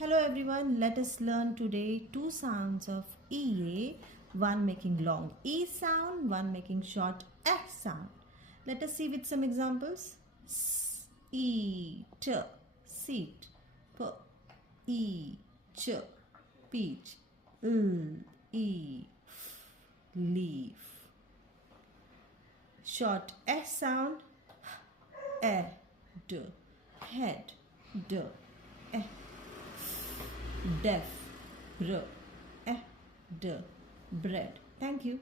Hello everyone, let us learn today two sounds of EA, one making long E sound, one making short F sound. Let us see with some examples. S, E, T, seat. P, E, Ch, peach. L, E, F, leaf. Short S sound. E, D, head. D, E, deaf, br, d, bread. Thank you.